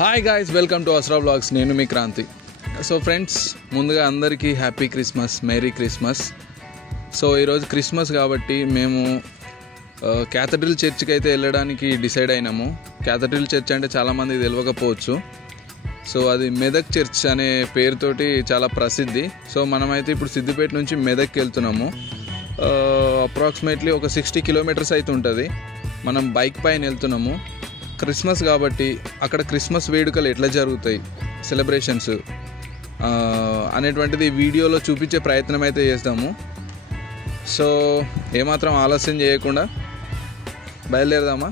Hi guys, welcome to Asra vlogs. నేను మీ Kranthi. So friends, ముందుగా అందరికీ happy Christmas, merry Christmas. So ఈరోజు క్రిస్మస్ కాబట్టి మేము క్యాథడ్రల్ చర్చ్కి అయితే వెళ్ళడానికి డిసైడ్ అయినాము. క్యాథడ్రల్ చర్చ్ అంటే చాలామందికి తెలియకపోవచ్చు. సో అది మెదక్ చర్చ్ అనే పేరుతోటి చాలా ప్రసిద్ధి. సో మనమైతే ఇప్పుడు సిద్దిపేట నుంచి మెదక్కి వెళ్తున్నాము. అప్రాక్సిమేట్లీ ఒక 60 కిలోమీటర్స్ అయితే ఉంటుంది. మనం బైక్ పైన వెళ్తున్నాము. క్రిస్మస్ కాబట్టి అక్కడ క్రిస్మస్ వేడుకలు ఎట్లా జరుగుతాయి, సెలబ్రేషన్స్ అనేటువంటిది వీడియోలో చూపించే ప్రయత్నం అయితే చేస్తాము. సో ఏమాత్రం ఆలస్యం చేయకుండా బయలుదేరదామా?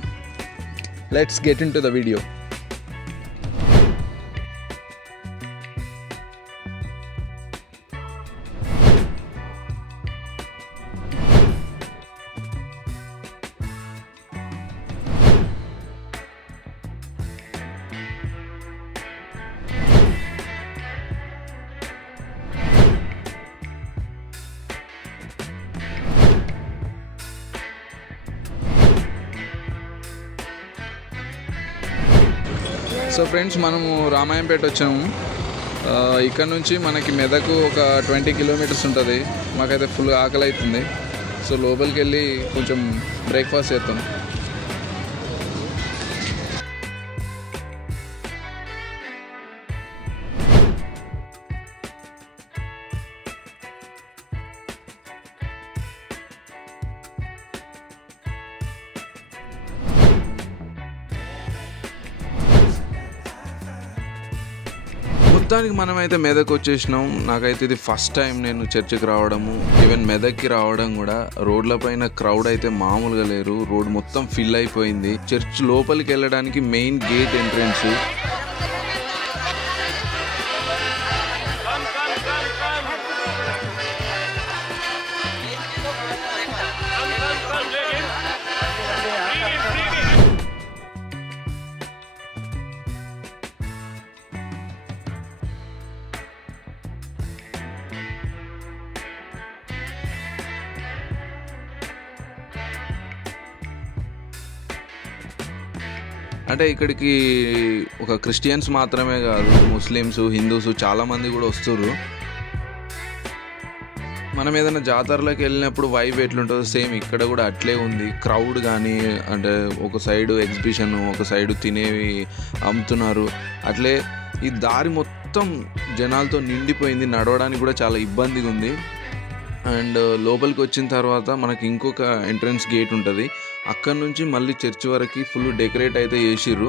Let's get into the video. So friends, మనము రామాయంపేట వచ్చాము. ఇక్కడ నుంచి మనకి మెదకు ఒక 20 కిలోమీటర్స్ ఉంటుంది. మాకైతే ఫుల్ ఆకలి అవుతుంది. సో లోపలికి వెళ్ళి కొంచెం బ్రేక్ఫాస్ట్ చేస్తాం. మొత్తానికి మనమైతే మెదక్ వచ్చేసినాం. నాకైతే ఇది ఫస్ట్ టైం నేను చర్చికి రావడము, ఈవెన్ మెదక్కి రావడం కూడా. రోడ్ల పైన క్రౌడ్ అయితే మామూలుగా లేరు. రోడ్ మొత్తం ఫిల్ అయిపోయింది. చర్చ్ లోపలికి వెళ్ళడానికి మెయిన్ గేట్ ఎంట్రన్స్. అంటే ఇక్కడికి ఒక క్రిస్టియన్స్ మాత్రమే కాదు, ముస్లిమ్స్, హిందూస్ చాలామంది కూడా వస్తుర్రు. మనం ఏదైనా జాతరలోకి వెళ్ళినప్పుడు వైబ్ ఎట్లుంటుందో సేమ్ ఇక్కడ కూడా అట్లే ఉంది. క్రౌడ్ కానీ, అంటే ఒక సైడు ఎగ్జిబిషన్, ఒక సైడు తినేవి అమ్ముతున్నారు. అట్లే ఈ దారి మొత్తం జనాలతో నిండిపోయింది. నడవడానికి కూడా చాలా ఇబ్బందిగా ఉంది. అండ్ లోపలికి వచ్చిన తర్వాత మనకి ఇంకొక ఎంట్రన్స్ గేట్ ఉంటుంది. అక్కడ నుంచి మళ్ళీ చర్చ్ వరకు ఫుల్ డెకరేట్ అయితే చేసిర్రు.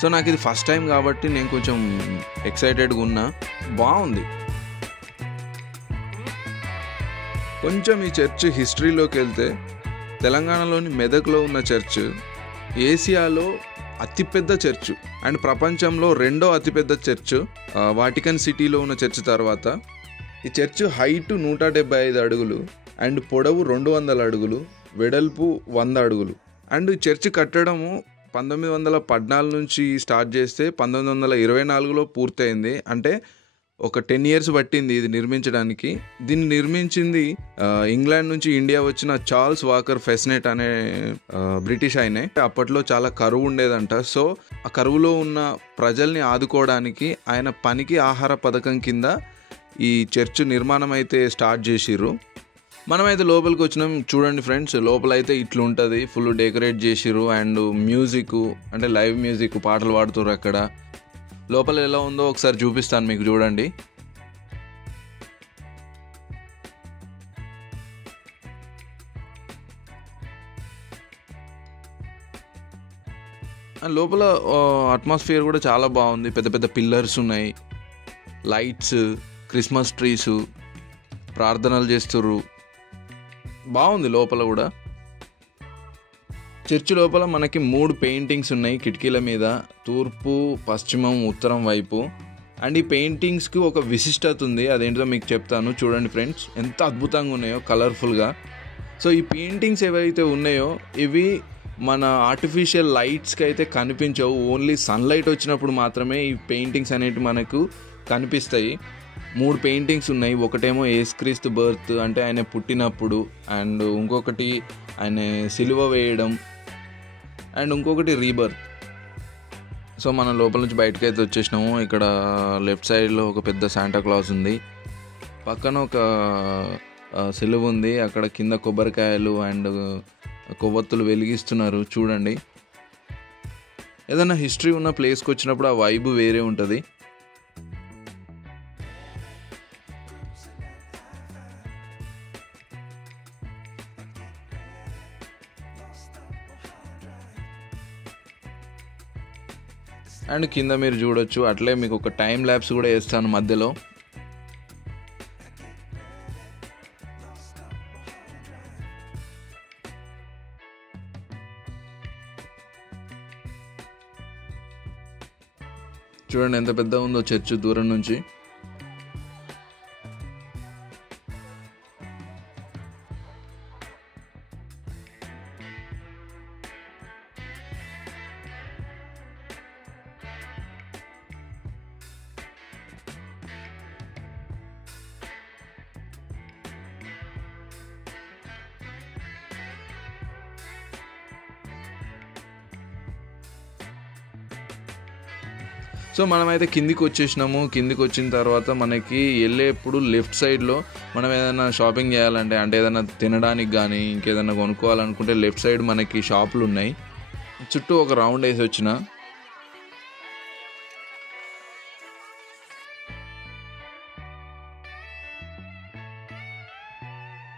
సో నాకు ఇది ఫస్ట్ టైం కాబట్టి నేను కొంచెం ఎక్సైటెడ్గా ఉన్నా. బాగుంది. కొంచెం ఈ చర్చ్ హిస్టరీలోకి వెళ్తే, తెలంగాణలోని మెదక్లో ఉన్న చర్చ్ ఏసియాలో అతిపెద్ద చర్చ్ అండ్ ప్రపంచంలో 2వ అతిపెద్ద చర్చ్ వాటికన్ సిటీలో ఉన్న చర్చ్ తర్వాత. ఈ చర్చ్ హైట్ 175 అడుగులు అండ్ పొడవు 200 అడుగులు, వెడల్పు 100 అడుగులు. అండ్ ఈ చర్చ్ కట్టడము 1914 నుంచి స్టార్ట్ చేస్తే 1924లో పూర్తయింది. అంటే ఒక 10 years పట్టింది ఇది నిర్మించడానికి. దీన్ని నిర్మించింది ఇంగ్లాండ్ నుంచి ఇండియా వచ్చిన చార్ల్స్ వాకర్ ఫెస్నెట్ అనే బ్రిటిష్ ఆయనే. అప్పట్లో చాలా కరువు ఉండేదంట. సో ఆ కరువులో ఉన్న ప్రజల్ని ఆదుకోవడానికి ఆయన పనికి ఆహార పథకం కింద ఈ చర్చ్ నిర్మాణం అయితే స్టార్ట్ చేసిర్రు. మనమైతే లోపలికి వచ్చినాం. చూడండి ఫ్రెండ్స్, లోపలైతే ఇట్లుంటుంది. ఫుల్ డెకరేట్ చేసిర్రు. అండ్ మ్యూజిక్, అంటే లైవ్ మ్యూజిక్, పాటలు పాడుతుర్రు అక్కడ. లోపల ఎలా ఉందో ఒకసారి చూపిస్తాను మీకు, చూడండి. లోపల అట్మాస్ఫియర్ కూడా చాలా బాగుంది. పెద్ద పెద్ద పిల్లర్స్ ఉన్నాయి, లైట్స్, క్రిస్మస్ ట్రీస్, ప్రార్థనలు చేస్తుర్రు. బాగుంది లోపల కూడా. చర్చి లోపల మనకి 3 పెయింటింగ్స్ ఉన్నాయి కిటికీల మీద, తూర్పు, పశ్చిమం, ఉత్తరం వైపు. అండ్ ఈ పెయింటింగ్స్కి ఒక విశిష్టత ఉంది. అదేంటో మీకు చెప్తాను. చూడండి ఫ్రెండ్స్, ఎంత అద్భుతంగా ఉన్నాయో, కలర్ఫుల్గా. సో ఈ పెయింటింగ్స్ ఏవైతే ఉన్నాయో ఇవి మన ఆర్టిఫిషియల్ లైట్స్కి అయితే కనిపించవు. ఓన్లీ సన్లైట్ వచ్చినప్పుడు మాత్రమే ఈ పెయింటింగ్స్ అనేవి మనకు కనిపిస్తాయి. 3 పెయింటింగ్స్ ఉన్నాయి. ఒకటేమో యేసుక్రీస్తు బర్త్, అంటే ఆయన పుట్టినప్పుడు. అండ్ ఇంకొకటి ఆయన సిలువ వేయడం. అండ్ ఇంకొకటి రీబర్త్. సో మనం లోపల నుంచి బయటకు అయితే వచ్చేసినాము. ఇక్కడ లెఫ్ట్ సైడ్లో ఒక పెద్ద శాంటా క్లాస్ ఉంది, పక్కన ఒక సెలవు ఉంది, అక్కడ కింద కొబ్బరికాయలు అండ్ కొవ్వొత్తులు వెలిగిస్తున్నారు చూడండి. ఏదైనా హిస్టరీ ఉన్న ప్లేస్కి వచ్చినప్పుడు ఆ వైబ్ వేరే ఉంటుంది. అండ్ కింద మీరు చూడొచ్చు, అట్లే మీకు ఒక టైం ల్యాప్స్ కూడా వేస్తాను మధ్యలో. చూడండి ఎంత పెద్దగా ఉందో చర్చ్ దూరం నుంచి. సో మనమైతే కిందికి వచ్చేసినాము. కిందికి వచ్చిన తర్వాత మనకి వెళ్ళేప్పుడు లెఫ్ట్ సైడ్లో మనం ఏదైనా షాపింగ్ చేయాలంటే, అంటే ఏదైనా తినడానికి కానీ ఇంకేదైనా కొనుక్కోవాలనుకుంటే లెఫ్ట్ సైడ్ మనకి షాపులు ఉన్నాయి. చుట్టూ ఒక రౌండ్ వేసి వచ్చిన.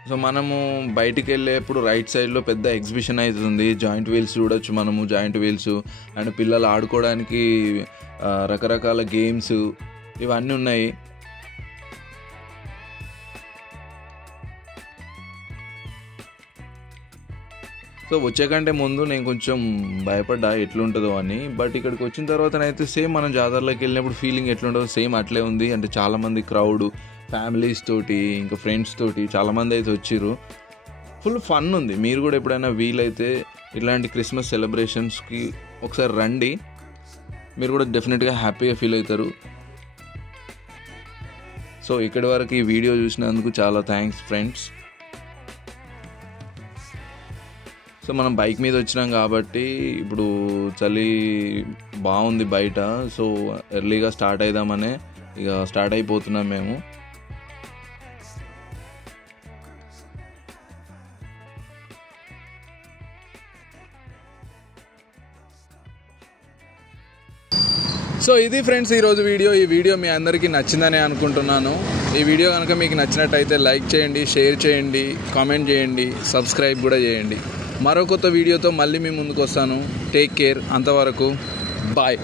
సో మనము బయటికి వెళ్ళేప్పుడు రైట్ సైడ్లో పెద్ద ఎగ్జిబిషన్ అవుతుంది. జాయింట్ వీల్స్ చూడొచ్చు మనము, జాయింట్ వీల్స్ అండ్ పిల్లలు ఆడుకోవడానికి రకరకాల గేమ్స్ ఇవన్నీ ఉన్నాయి. సో వచ్చేకంటే ముందు నేను కొంచెం భయపడ్డా ఎట్లుంటుందో అని, బట్ ఇక్కడికి వచ్చిన తర్వాతనైతే సేమ్ మనం జాతరలోకి వెళ్ళినప్పుడు ఫీలింగ్ ఎట్లుంటుందో సేమ్ అట్లే ఉంది. అంటే చాలామంది క్రౌడ్, ఫ్యామిలీస్ తోటి ఇంకా ఫ్రెండ్స్ తోటి చాలామంది అయితే వచ్చిర్రు. ఫుల్ ఫన్ ఉంది. మీరు కూడా ఎప్పుడైనా వీలైతే ఇలాంటి క్రిస్మస్ సెలబ్రేషన్స్కి ఒకసారి రండి, మీరు కూడా డెఫినెట్గా హ్యాపీగా ఫీల్ అవుతారు. సో ఇక్కడి వరకు ఈ వీడియో చూసినందుకు చాలా థ్యాంక్స్ ఫ్రెండ్స్. సో మనం బైక్ మీద వచ్చినాం కాబట్టి ఇప్పుడు చలి బాగుంది బయట. సో ఎర్లీగా స్టార్ట్ అవుదామనే ఇక స్టార్ట్ అయిపోతున్నాం మేము. సో ఇది ఫ్రెండ్స్ ఈరోజు వీడియో. ఈ వీడియో మీ అందరికీ నచ్చిందని అనుకుంటున్నాను. ఈ వీడియో కనుక మీకు నచ్చినట్టయితే లైక్ చేయండి, షేర్ చేయండి, కామెంట్ చేయండి, సబ్స్క్రైబ్ కూడా చేయండి. మరో కొత్త వీడియోతో మళ్ళీ మీ ముందుకు వస్తాను. Take care. అంతవరకు బాయ్.